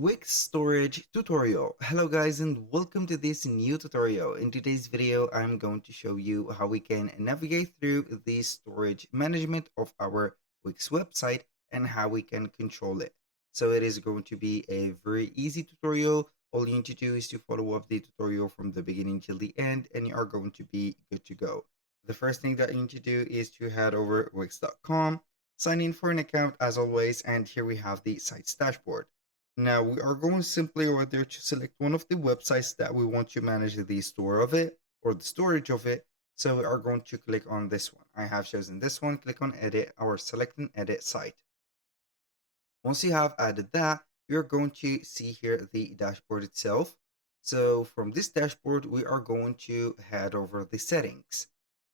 Wix Storage tutorial. Hello guys and welcome to this new tutorial. In today's video, I'm going to show you how we can navigate through the storage management of our Wix website and how we can control it. So it is going to be a very easy tutorial. All you need to do is to follow up the tutorial from the beginning till the end and you are going to be good to go. The first thing that you need to do is to head over wix.com, sign in for an account as always, and here we have the site's dashboard. Now we are going simply over there to select one of the websites that we want to manage the store of it or the storage of it. So we are going to click on this one. I have chosen this one, click on edit or select an edit site. Once you have added that, you're going to see here the dashboard itself. So from this dashboard, we are going to head over the settings.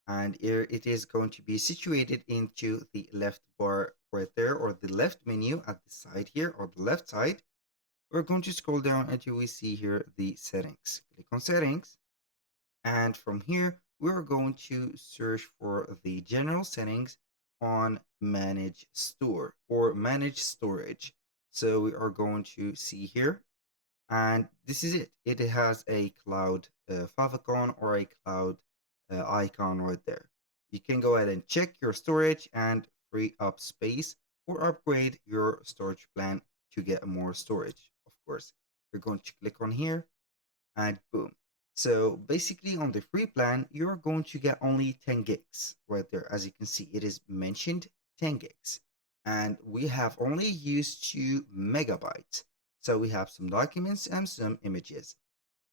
And here it is going to be situated into the left bar right there, or the left menu at the side here, or the left side. We're going to scroll down until we see here the settings. Click on settings. And from here, we're going to search for the general settings on manage store or manage storage. So we are going to see here, and this is it. It has a cloud favicon or a cloud icon right there. You can go ahead and check your storage and free up space or upgrade your storage plan to get more storage. Of course, you're going to click on here and boom. So basically on the free plan, you're going to get only 10 gigs right there. As you can see, it is mentioned 10 gigs and we have only used 2 megabytes. So we have some documents and some images.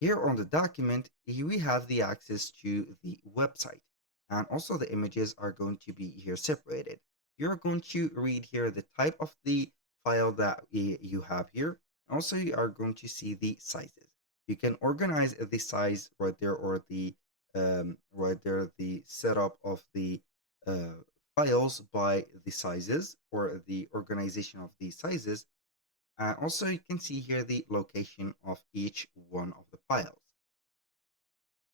Here on the document, here we have the access to the website and also the images are going to be here separated. You're going to read here the type of the file that you have here. Also, you are going to see the sizes. You can organize the size right there or the right there the setup of the uh, files by the sizes or the organization of the sizes. Also, you can see here the location of each one of the files.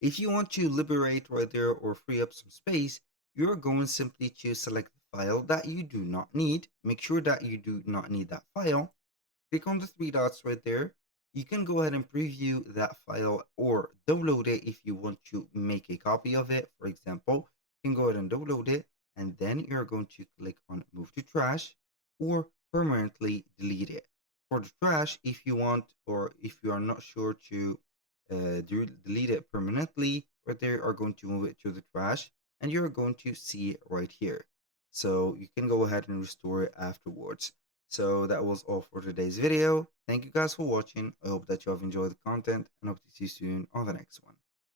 If you want to liberate right there or free up some space, you're going simply to select the file that you do not need. Make sure that you do not need that file. Click on the three dots right there. You can go ahead and preview that file or download it if you want to make a copy of it. For example, you can go ahead and download it and then you're going to click on move to trash or permanently delete it. For the trash, if you want or if you are not sure to delete it permanently, right there are going to move it to the trash and you're going to see it right here. So you can go ahead and restore it afterwards. So that was all for today's video. Thank you guys for watching. I hope that you have enjoyed the content and hope to see you soon on the next one.